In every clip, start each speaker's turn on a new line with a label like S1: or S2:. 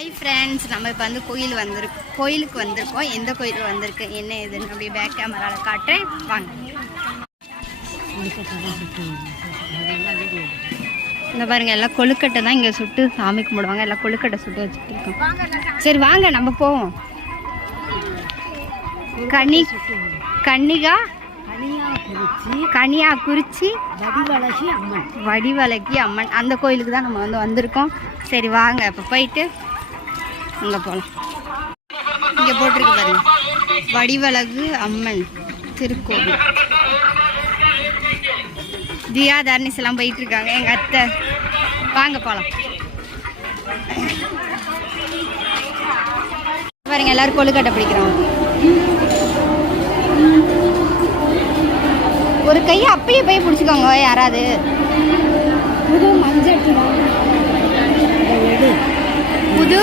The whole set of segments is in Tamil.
S1: ஹாய் ஃப்ரெண்ட்ஸ் நம்ம இப்போ வந்து கோயில் வந்திருக்கோம் கோயிலுக்கு வந்திருக்கோம். எந்த கோயில் வந்திருக்கு என்ன ஏதுன்னு அப்படியே பேக் கேமராவில் காட்டுறேன். வாங்க. இந்த பாருங்கள் எல்லாம் கொழுக்கட்டை தான் இங்கே சுட்டு சாமி கும்பிடுவாங்க. எல்லாம் கொழுக்கட்டை சுட்டு வச்சுட்டு இருக்கோம். சரி வாங்க நம்ம போவோம். கனி கன்னிகா கனியா குறிச்சி
S2: வடிவழகி அம்மன்
S1: வடிவலக்கி அம்மன். அந்த கோயிலுக்கு தான் நம்ம வந்து வந்திருக்கோம். சரி வாங்க இப்போ போயிட்டு அங்கே போகலாம் இங்கே போட்டிருக்கு பாருங்க. வடிவழகு அம்மன் திருக்கோவில். தியா தர்னிஸ் எல்லாம் போயிட்டு இருக்காங்க எங்கள் அத்தை. வாங்க போகலாம் பாருங்க எல்லாரும் கொழுக்கட்டை பிடிக்கிறாங்க. ஒரு கையை அப்பயே போய் பிடிச்சிக்கோங்க யாராவது.
S2: புது மஞ்சள்
S1: புது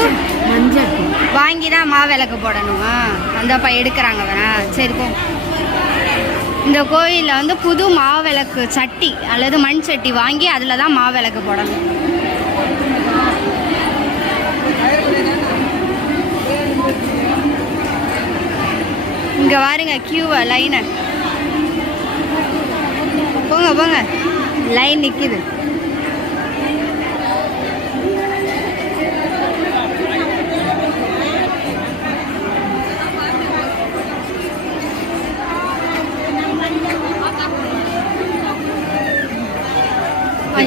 S2: மஞ்சள்
S1: வாங்கி தான் மாவிளக்கு போடணுமா. அந்த அப்பா எடுக்கிறாங்க வேணா. சரி போ. இந்த கோயிலில் வந்து புது மாவிளக்கு சட்டி அல்லது மண் சட்டி வாங்கி அதில் தான் மாவிளக்கு போடணும். இங்கே பாருங்க கியூவை லைனை போங்க போங்க. லைன் நிற்கிது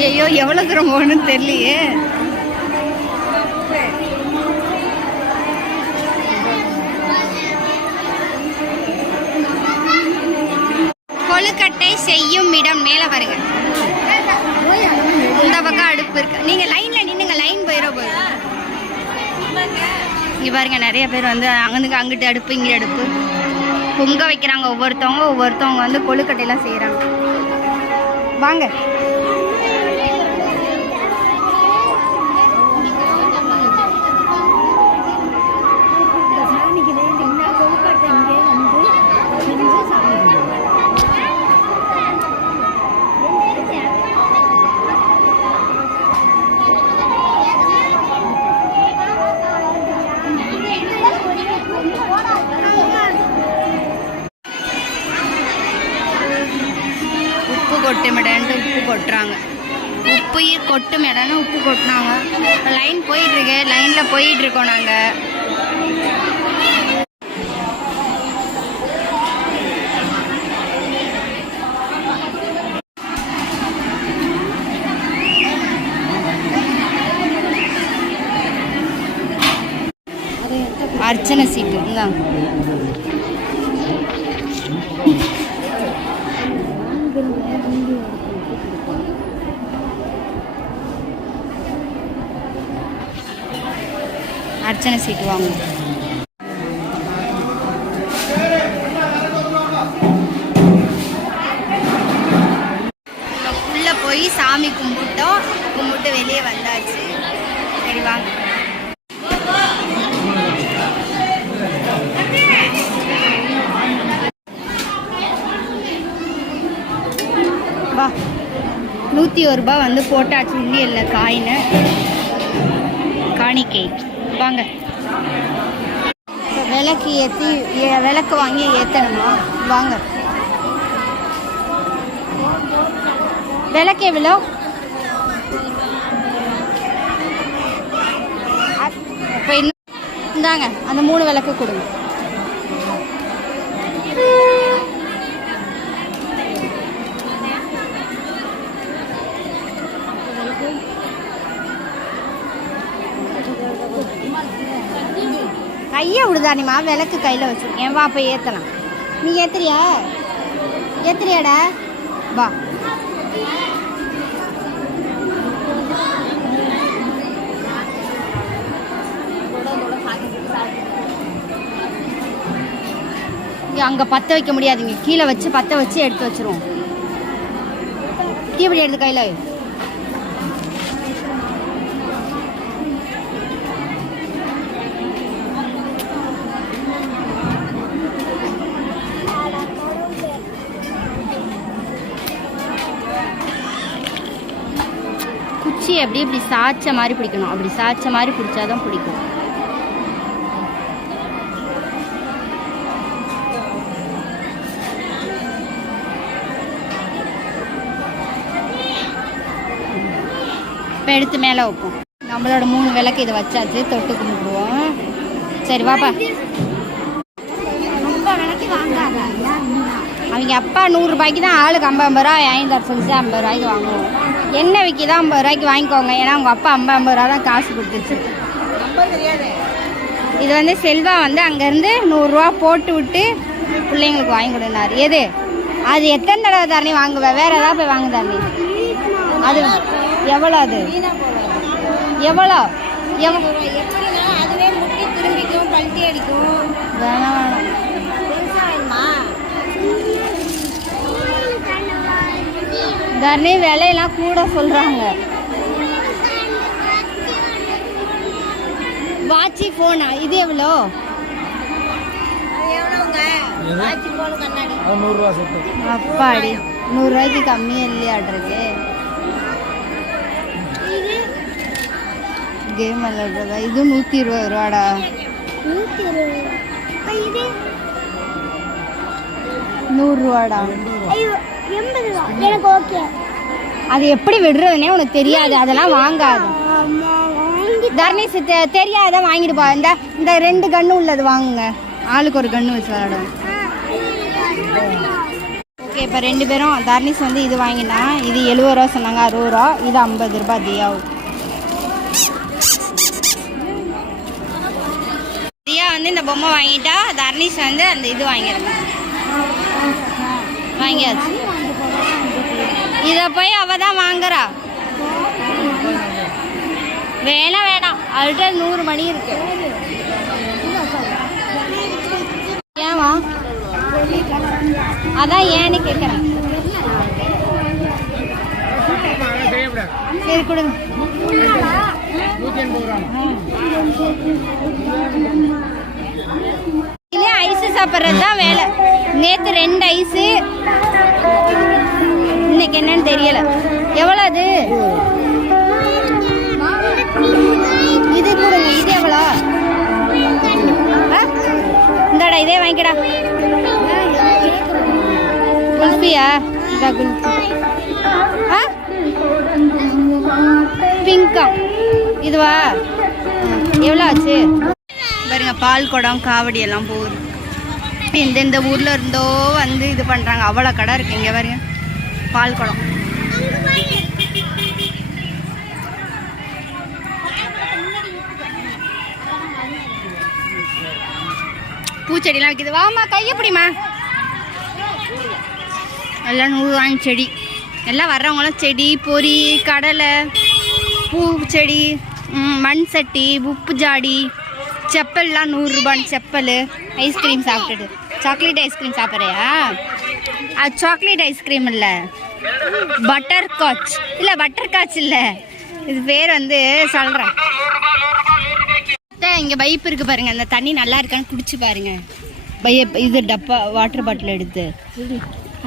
S1: ஐயோ எவ்வளோ தூரம் போகணும்னு தெரியலையே. கொழுக்கட்டை செய்யும் இடம் மேலே வருங்க இந்த பக்கம் அடுப்பு இருக்கு. நீங்க லைன்ல நின்னுங்க லைன் போயிட போயிடும் இங்க பாருங்க நிறைய பேர் வந்து அங்கிருந்து அங்கிட்டு அடுப்பு இங்கிட்டு அடுப்பு. பொங்க வைக்கிறாங்க ஒவ்வொருத்தவங்க ஒவ்வொருத்தவங்க வந்து கொழுக்கட்டையெல்லாம் செய்கிறாங்க வாங்க. உப்பு உப்பு கொட்டுறாங்க. உப்பு கொட்டுமிடன்னு உப்பு கொட்டினாங்க. லைன் போயிட்டு லைனில் லைன்ல போயிட்டு இருக்கோம் நாங்க. அர்ச்சனை சீட்டு இந்தாங்க. அர்ச்சனை சீட்டு வாங்க. உள்ள போய் சாமி கும்பிட்டோம். கும்பிட்டு வெளியே வந்தாச்சு. சரி வாங்க. வா. நூற்றி ஒரு ரூபாய் வந்து போட்டாச்சு. உண்டியலில் காயின்னு காணிக்கை வாங்க விளக்கு ஏற்றி விளக்கு வாங்கி ஏற்றணுமா வாங்க. விளக்கு எவ்வளோ? இப்போ இந்தாங்க அந்த மூணு விளக்கு கொடுங்க. கையை விளக்கு கையில் வச்சுருக்கேன். வா போய் ஏற்றலாம் நீ ஏற்றுறியா ஏத்துறியாடா? வா. அங்கே பற்ற வைக்க முடியாதுங்க. கீழே வச்சு பற்ற வச்சு எடுத்து வச்சிருவோம். தீபடி எடுத்து கையில் வை. குச்சியை அப்படியே இப்படி சாய்ச்ச மாதிரி பிடிக்கணும். அப்படி சாய்ச்ச மாதிரி பிடிச்சாதான் பிடிக்கும். இப்போ எடுத்து மேலே வைப்போம். நம்மளோட மூணு விளக்கு இதை வச்சாச்சு. தொட்டு கும்பிடுவோம். சரி வாப்பா. அவங்க அப்பா நூறுரூபாய்க்கு தான் ஆளுக்கு ஐம்பது ஐம்பது ரூபா ஐந்தாறு சொல்லிச்சு ஐம்பது ரூபாய்க்கு வாங்குவோம். எண்ணெய் விற்கி தான் ஐம்பது ரூபாய்க்கு வாங்கிக்கோங்க. ஏன்னா உங்கள் அப்பா ஐம்பது ஐம்பது ரூபா தான் காசு கொடுத்துச்சு. இது வந்து செல்வா வந்து அங்கேருந்து நூறுரூவா போட்டு விட்டு பிள்ளைங்களுக்கு வாங்கி கொடுனாரு. எது? அது எத்தனை தடவை தரணி வாங்குவேன் வேற ஏதாவது போய் வாங்க தரணி. அது எவ்வளோ அது? எவ்வளோ? எவ்
S2: எப்படின்னா அதுவே முட்டி திரும்பிக்கும் பல்ட்டி அடிக்கும்.
S1: வேணாம் வேணாம். தரணி விலையெல்லாம் கூட சொல்கிறாங்க வாட்சி ஃபோனா? இது எவ்வளோ? அப்பாடி நூறுரூவாய்க்கு கம்மியாக இல்லையாட்ருக்கு கேம் விளையாடுறதா? இது நூற்றி இருபது ரூபாடா?
S2: நூற்றி இது?
S1: நூறுரூவாடா?
S2: ஐயோ எண்பது ரூபா எனக்கு ஓகே
S1: அது எப்படி விடுறதுனே உனக்கு தெரியாது. அதெல்லாம் வாங்காது. தர்ணேஷ் தெ- தெரியாத வாங்கிடுப்பா இந்த இந்த ரெண்டு கன்று உள்ளது வாங்குங்க. ஆளுக்கு ஒரு கன்று வச்சு விளையாடுவோம் ஓகே இப்போ ரெண்டு பேரும் தர்ணேஷ் வந்து இது வாங்கினா இது எழுபது ரூபா சொன்னாங்க அறுபது ரூபா. இது ஐம்பது ரூபாய் தியாவும் தியா வந்து இந்த பொம்மை வாங்கிட்டா தர்ணேஷ் வந்து அந்த இது வாங்கிடுங்க. வாங்கியாச்சு. இதை போய் அவ தான் வாங்குறா. வேணாம் வேணாம் அவள்கிட்ட நூறு மணி இருக்கு. ஏமா அதான் ஏன்னு கேட்குறேன் சரி கொடுங்க. ஐஸ் ஐஸு சாப்பிட்றது தான் வேலை. நேற்று ரெண்டு ஐஸு. இன்னைக்கு என்னன்னு தெரியல. எவ்வளோ அது? இது கொடுங்க இது எவ்வளோ? ஆ? இந்தாடா இதே வாங்கிக்கடா. குல்ஃபியா? இதா குல்ஃபி. ஆ? பிங்கா. இதுவா? எவ்வளோ ஆச்சு? பாருங்க பால் குடம் காவடி எல்லாம் போகுது. எந்தெந்த ஊர்ல இருந்தோ வந்து இது பண்றாங்க. அவ்வளோ கடை இருக்கு இங்க பாருங்க. பால் குடம். பூச்செடிலாம் வைக்கிது. வாமா கையப்படிமா எல்லாம் நூறுவாங்க செடி. எல்லாம் வர்றவங்களாம் செடி பொறி கடலை பூ செடி மண் சட்டி உப்பு ஜாடி செப்பல்லாம் நூறுரூபான்னு செப்பல். ஐஸ்கிரீம் சாப்பிட்டுட்டு. சாக்லேட் ஐஸ்கிரீம் சாப்பிட்றியா? அது சாக்லேட் ஐஸ்கிரீம் இல்லை. பட்டர் காட்ச் இல்லை பட்டர் காட்ச் இல்லை. இது பேர் வந்து சொல்கிறேன் இங்கே பைப் இருக்கு பாருங்க. அந்த தண்ணி நல்லா இருக்கான்னு குடிச்சு பாருங்க. பைய இது டப்பா வாட்டர் பாட்டில் எடுத்து.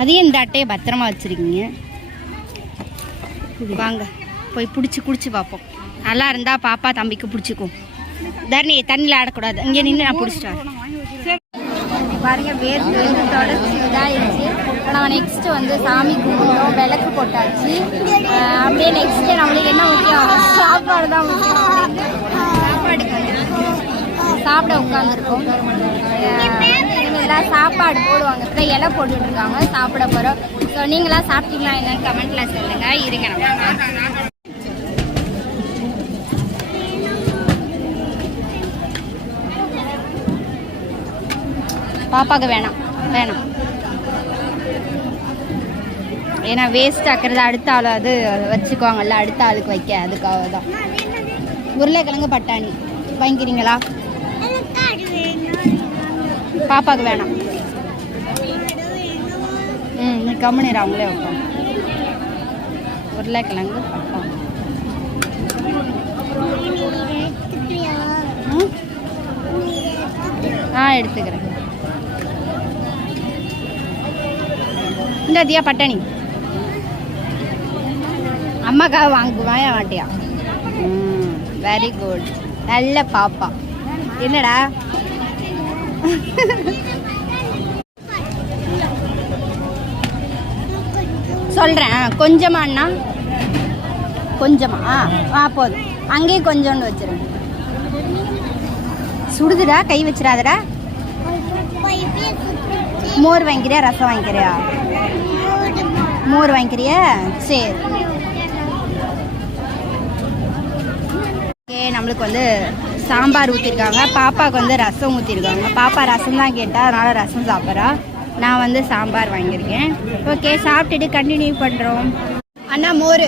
S1: அதையும் இந்த அட்டையை பத்திரமா வச்சுருக்கீங்க. வாங்க போய் பிடிச்சி குடிச்சு பார்ப்போம் நல்லா இருந்தால் பாப்பா தம்பிக்கு பிடிச்சிக்கும். தரணி தண்ணியில் ஆடக்கூடாது. இங்கே நின்று நான் பிடிச்சிட்டு வரேன். பாருங்க வேர்த்து வந்து தொடச்சி இதாகிடுச்சு நம்ம நெக்ஸ்ட் வந்து சாமி கும்பிட்டோம் விளக்கு போட்டாச்சு. அப்படியே நெக்ஸ்ட் நம்மளுக்கு என்ன முக்கியம்? சாப்பாடு தான் முக்கியம். சாப்பாடு சாப்பிட உட்காந்துருக்கோம் எல்லாம் சாப்பாடு போடுவாங்க. இப்போ இலை போட்டுட்ருக்காங்க சாப்பிட போகிறோம் ஸோ நீங்களாம் சாப்பிட்டீங்களா என்னன்னு கமெண்ட்டில் சொல்லுங்கள் இருங்க நம்ம. பாப்பாக்கு வேணாம் வேணாம். ஏன்னா வேஸ்ட் ஆக்குறது அடுத்த ஆள் அது வச்சுக்குவாங்கல்ல அடுத்த ஆளுக்கு வைக்க அதுக்காக தான் உருளைக்கிழங்கு பட்டாணி. வாங்கிக்கிறீங்களா? பாப்பாக்கு வேணாம். ம் நீ கம்முனிரு அவங்களே வைப்பாங்க. உருளைக்கிழங்கு பட்டாணி? ஆ எடுத்துக்கிறேன். தியா பட்டாணி. அம்மாக்காக வாங்க வாங்க மாட்டியா வெரி குட் நல்ல பாப்பா. என்னடா? சொல்கிறேன் கொஞ்சமாண்ணா கொஞ்சமா ஆ ஆ போதும். அங்கேயும் கொஞ்சோண்டு வச்சிருங்க சுடுதுடா கை வச்சிடாதடா மோர் வாங்கிக்கிறியா ரசம் வாங்கிறியா மோர் வாங்கிக்கிறியா? சரி. ஓகே நம்மளுக்கு வந்து சாம்பார் ஊற்றிருக்காங்க பாப்பாவுக்கு வந்து ரசம் ஊற்றிருக்காங்க பாப்பா ரசம் தான் கேட்டால் அதனால் ரசம் சாப்பிட்றா. நான் வந்து சாம்பார் வாங்கியிருக்கேன். ஓகே சாப்பிட்டுட்டு கண்டினியூ பண்ணுறோம் அண்ணா மோர்.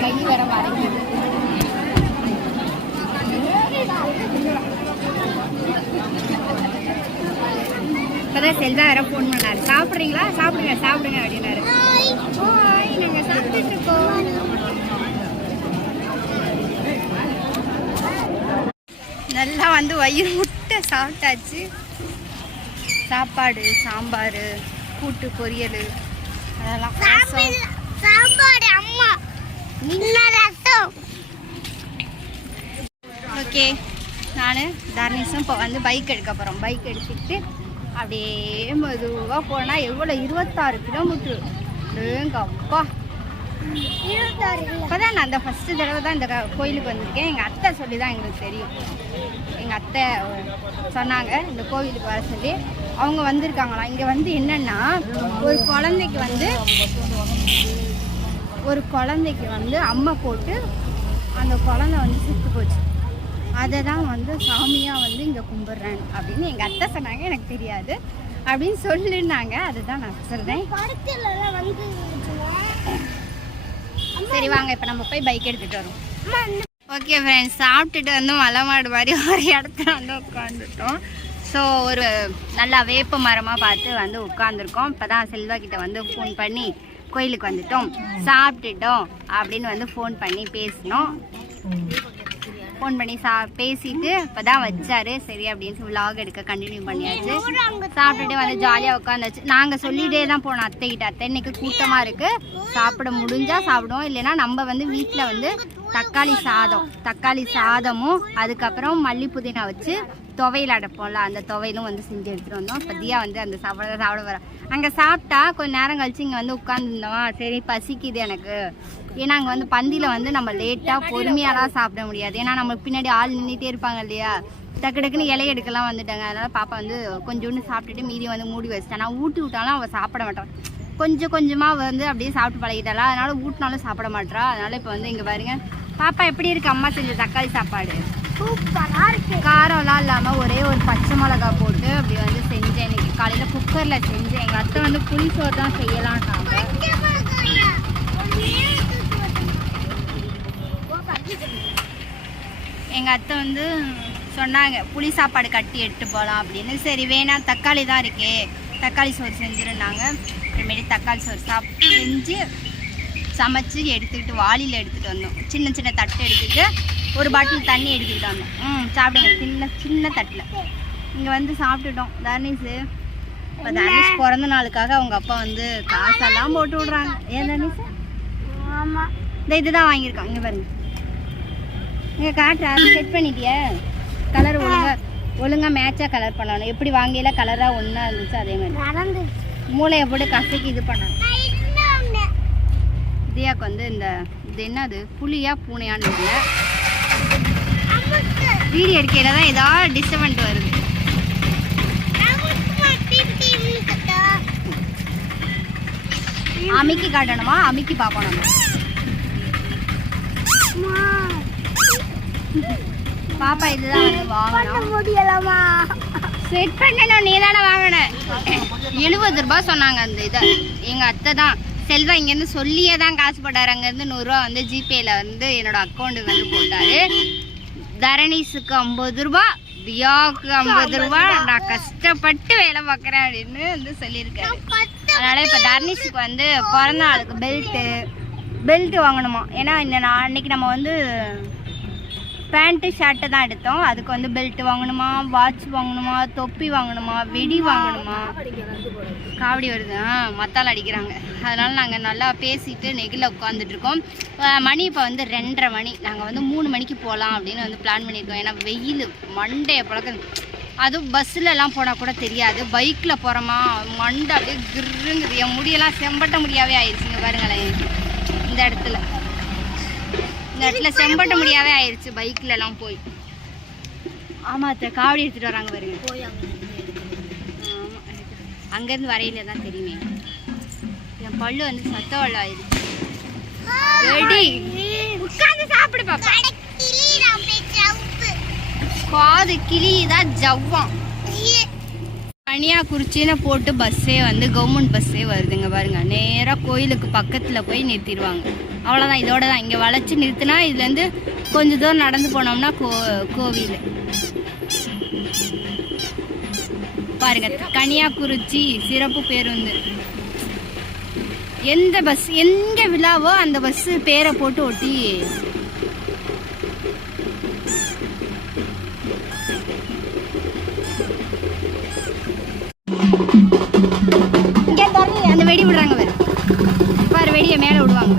S1: கை வர மறைக்குது இப்போதான் செல்வா வேற ஃபோன் பண்ணாரு சாப்பிட்றீங்களா சாப்பிடுங்க சாப்பிடுங்க அப்படின்னாரு ஹாய் நாங்கள் சாப்பிட்டுட்டு இருக்கோம் நல்லா வந்து வயிறு முட்டை சாப்பிட்டாச்சு சாப்பாடு சாம்பார் கூட்டு பொரியல் அதெல்லாம்
S2: சாம்பார் அம்மா.
S1: ஓகே நான் தர்ணேஷும் இப்போ வந்து பைக் எடுக்க போகிறோம் பைக் எடுத்துக்கிட்டு அப்படியே மெதுவாக போனால் எவ்வளோ இருபத்தாறு கிலோமீட்ரு அப்பா. இப்போ தான் நான் அந்த ஃபஸ்ட்டு தடவை தான் இந்த கோயிலுக்கு வந்திருக்கேன். எங்கள் அத்தை சொல்லி தான் எங்களுக்கு தெரியும். எங்கள் அத்தை சொன்னாங்க இந்த கோவிலுக்கு வர சொல்லி. அவங்க வந்திருக்காங்களாம். இங்கே வந்து என்னென்னா ஒரு குழந்தைக்கு வந்து ஒரு குழந்தைக்கு வந்து அம்மை போட்டு அந்த குழந்தை வந்து செத்து போச்சு. அதை தான் வந்து சாமியாக வந்து இங்கே கும்பிட்றேன் அப்படின்னு எங்கள் அத்தை சொன்னாங்க. எனக்கு தெரியாது அப்படின்னு சொல்லிருந்தாங்க. அதுதான் நான் சொல்கிறேன்
S2: வந்து
S1: சரி வாங்க இப்போ நம்ம போய் பைக் எடுத்துகிட்டு வரோம் ஓகே ஃப்ரெண்ட்ஸ் சாப்பிட்டுட்டு வந்து மலை மாடு மாதிரி ஒரு இடத்துல வந்து உட்காந்துட்டோம் ஸோ ஒரு நல்லா வேப்ப மரமாக பார்த்து வந்து உட்காந்துருக்கோம் இப்போ தான் செல்வா கிட்ட வந்து ஃபோன் பண்ணி கோயிலுக்கு வந்துட்டோம். சாப்பிட்டுட்டோம் அப்படின்னு வந்து ஃபோன் பண்ணி பேசினோம். ஃபோன் பண்ணி சா பேசிட்டு இப்போ தான் வச்சாரு. சரி அப்படின்னு விலாக் எடுக்க கண்டினியூ பண்ணியாச்சு. சாப்பிட்டுட்டு வந்து ஜாலியாக உட்காந்துச்சு நாங்கள் சொல்லிகிட்டே தான் போனோம் அத்தைக்கிட்ட அத்தை இன்னைக்கு கூட்டமாக இருக்குது சாப்பிட முடிஞ்சா சாப்பிடுவோம். இல்லைன்னா நம்ம வந்து வீட்டில் வந்து தக்காளி சாதம் தக்காளி சாதமும் அதுக்கப்புறம் மல்லி புதினா வச்சு துவையில் அடைப்போம்ல அந்த துவையலும் வந்து செஞ்சு எடுத்துகிட்டு வந்தோம். பதியாக வந்து அந்த சாப்பிட சாப்பிட வரோம் அங்கே சாப்பிட்டா கொஞ்சம் நேரம் கழிச்சு இங்கே வந்து உட்காந்துருந்தோம் சரி பசிக்குது எனக்கு. ஏன்னா அங்கே வந்து பந்தியில் வந்து நம்ம லேட்டாக பொறுமையாலாம் சாப்பிட முடியாது. ஏன்னா நம்ம பின்னாடி ஆள் நின்றுட்டே இருப்பாங்க இல்லையா? டக்கு டக்குன்னு இலைய எடுக்கலாம் வந்துட்டாங்க. அதனால பாப்பா வந்து கொஞ்சோண்டு சாப்பிட்டுட்டு மீதி வந்து மூடி வச்சிட்டா. நான் ஊட்டி விட்டாலும் அவள் சாப்பிட மாட்டான் கொஞ்சம் கொஞ்சமாக வந்து அப்படியே சாப்பிட்டு பழகிட்டாளா? அதனால ஊட்டினாலும் சாப்பிட மாட்றா. அதனால இப்போ வந்து இங்கே பாருங்க. பாப்பா எப்படி இருக்கு? அம்மா செஞ்ச தக்காளி சாப்பாடு.
S2: இருக்கு.
S1: காரம்லாம் இல்லாமல் ஒரே ஒரு பச்சை மிளகா போட்டு அப்படி வந்து செஞ்சேன் இன்னைக்கு. காலையில் குக்கரில் செஞ்சேன். எங்கள் அத்தை வந்து புளிசோறு தான் செய்யலான்னாங்க எங்கள் அத்தை வந்து சொன்னாங்க புளி சாப்பாடு கட்டி எடுத்து போகலாம் அப்படின்னு. சரி வேணாம் தக்காளி தான் இருக்கே. தக்காளி சோறு செஞ்சிருந்தாங்க. அப்புறமேட்டு தக்காளி சோறு சாப்பிட்டு செஞ்சு சமைச்சு எடுத்துக்கிட்டு வாளியில் எடுத்துகிட்டு வந்தோம். சின்ன சின்ன தட்டு எடுத்துக்கிட்டு ஒரு பாட்டில் தண்ணி எடுத்துக்கிட்டு வந்தோம். ம் சாப்பிடுங்க. சின்ன சின்ன தட்டில். இங்கே வந்து சாப்பிட்டுட்டோம். தர்னீஸு இப்போ தர்னீஸ் பிறந்த நாளுக்காக அவங்க அப்பா வந்து காசெல்லாம் போட்டு விட்றாங்க. ஏன் தர்னீஸ்
S2: ஆமா.
S1: இந்த இதுதான் வாங்கியிருக்கோம் இங்கே பாருங்க. இங்கே காட்டுறா செட் பண்ணிட்டியா. கலர் ஒழுங்கா ஒழுங்கா மேட்சாக கலர் பண்ணணும். எப்படி வாங்கியில கலராக ஒன்றா இருந்துச்சு அதே மாதிரி. மூளையை போட்டு கசக்கி இது பண்ணணும். தியாக்கு வந்து இந்த இது என்னது? புளியா பூனையான்னு தெரியல வீடியோ எடுக்கையில தான் ஏதாவது டிஸ்டர்பன்ட் வருது. அமுக்கி காட்டணுமா? அமுக்கி பார்க்கணும்? நம்ம பாப்பா இதுதான் வாங்கணும்
S2: முடியலமா
S1: செட் பண்ணணும் நீ தானே வாங்கின எழுபது ரூபாய் சொன்னாங்க அந்த இதை. எங்கள் அத்தை தான். செல்வா இங்கேருந்து சொல்லியே தான் காசு போட்டார். அங்கேருந்து நூறுரூவா வந்து ஜிபேயில் வந்து என்னோட அக்கௌண்ட்டுக்கு வந்து போட்டாரு. தரணீஸுக்கு ஐம்பது ரூபா தியாவுக்கு ஐம்பது ரூபா நான் கஷ்டப்பட்டு வேலை பார்க்குறேன் அப்படின்னு வந்து சொல்லியிருக்காரு. அதனால இப்போ தர்னிஷுக்கு வந்து பிறந்த நாளுக்கு பெல்ட்டு பெல்ட் வாங்கணுமா? ஏன்னா இந்த நான் அன்னைக்கு நம்ம வந்து பேண்ட்டு ஷர்ட்டு தான் எடுத்தோம். அதுக்கு வந்து பெல்ட் வாங்கணுமா வாட்ச் வாங்கணுமா தொப்பி வாங்கணுமா வெடி வாங்கணுமா? காவடி வருது. ஆ மத்தால் அடிக்கிறாங்க. அதனால நாங்கள் நல்லா பேசிட்டு நெகில் அஹ் மணி இப்போ வந்து ரெண்டரை மணி. நாங்கள் வந்து மூணு மணிக்கு போகலாம் அப்படின்னு வந்து பிளான் பண்ணியிருக்கோம். ஏன்னா வெயில் மண்டையை பழக்கம் அதுவும் பஸ்ஸில் எல்லாம் போனால் கூட தெரியாது. பைக்கில் போகிறோமா மண்டை அப்படியே கிருங்குது. என் முடியெல்லாம் செம்பட்ட முடியாவே ஆயிடுச்சுங்க பாருங்களேன். இந்த இடத்துல. இந்த இடத்துல செம்பட்ட முடியாவே ஆயிடுச்சு பைக்ல எல்லாம் போய். ஆமா அத்தை காவடி எடுத்துட்டு வராங்க பாருங்க. அங்கேருந்து வரையில தான் தெரியுமே. என் பல்லு வந்து சத்த வள்ள ஆயிடுச்சு ரெடி உட்காந்து சாப்பிடு பாப்பா. காது கிளிதான் ஜவ்வாம் கன்னியாகுறிச்சின்னு போட்டு பஸ்ஸே வந்து கவர்மெண்ட் பஸ்ஸே வருதுங்க பாருங்க. நேராக கோயிலுக்கு பக்கத்தில் போய் நிறுத்திடுவாங்க. அவ்வளோதான் இதோட தான் இங்கே வளைச்சி நிறுத்தினா இதுலேருந்து கொஞ்ச தூரம் நடந்து போனோம்னா கோ கோவில். பாருங்க கன்னியாகுறிச்சி சிறப்பு பேருந்து. எந்த பஸ் எங்க விழாவோ அந்த பஸ் பேரை போட்டு ஒட்டி. அந்த வெடி விடுறாங்க வேறு வெடியை மேலே விடுவாங்க.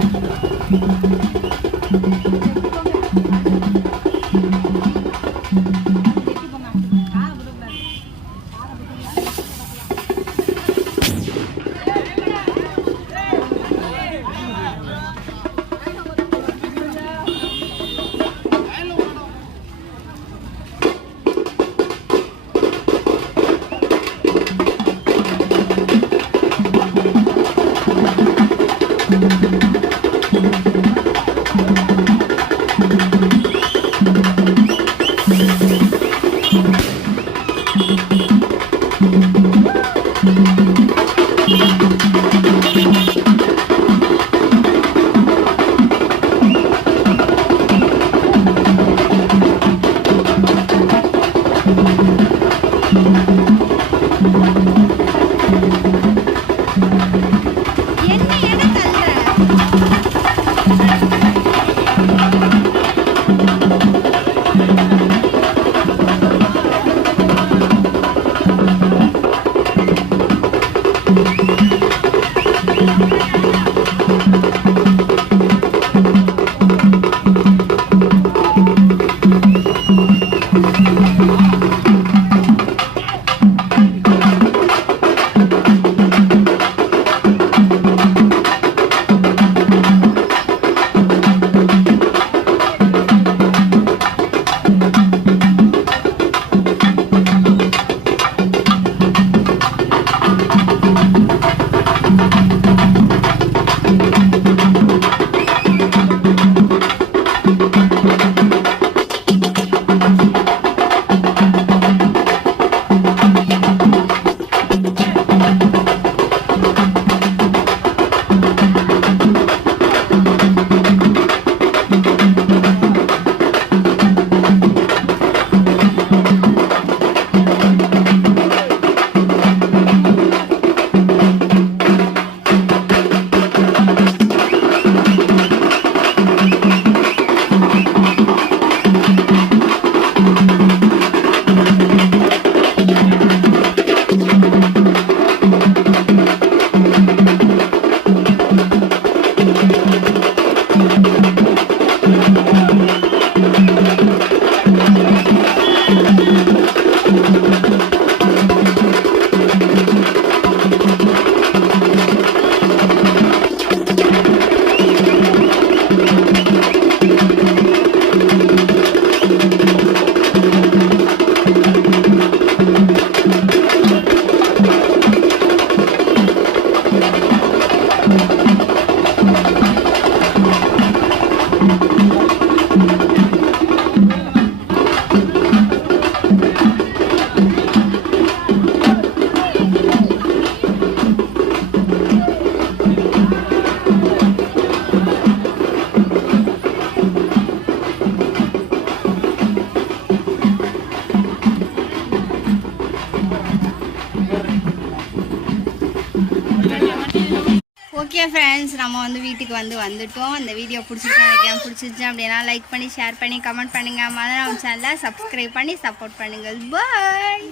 S1: ஓகே ஃப்ரெண்ட்ஸ் நம்ம வந்து வீட்டுக்கு வந்து வந்துட்டோம். இந்த வீடியோ பிடிச்சிருக்கேன் நினைக்கிறேன் பிடிச்சிருச்சு அப்படின்னா லைக் பண்ணி ஷேர் பண்ணி கமெண்ட் பண்ணுங்கள் மதன் சேனலை சப்ஸ்கிரைப் பண்ணி சப்போர்ட் பண்ணுங்கள். பாய்